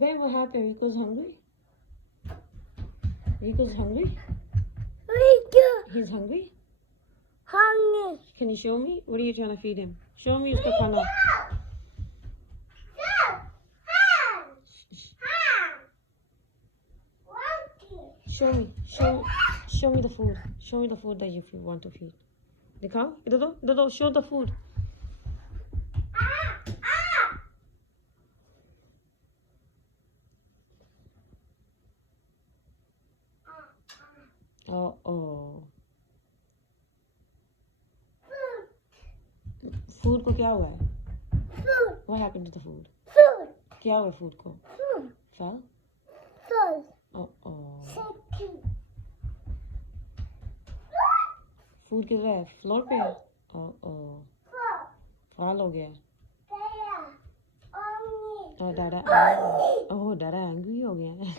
Ben, what happened? Rico's hungry? Rico's hungry? Rico He's hungry? hungry. Can you show me? What are you trying to feed him? Show me uska khana. Show me. Show me the food. Show me the food that you want to feed. दिखाओ इधर दो show the food. Oh. Food को क्या हुआ है? Food. What happened to the food? Food. क्या हुआ food को? Food. Fell? Food. Oh. Chicken. Food किधर है? Floor पे है? Oh. Food. फ़ाल हो गया. There. Only. Oh, Dada angry हो गया है.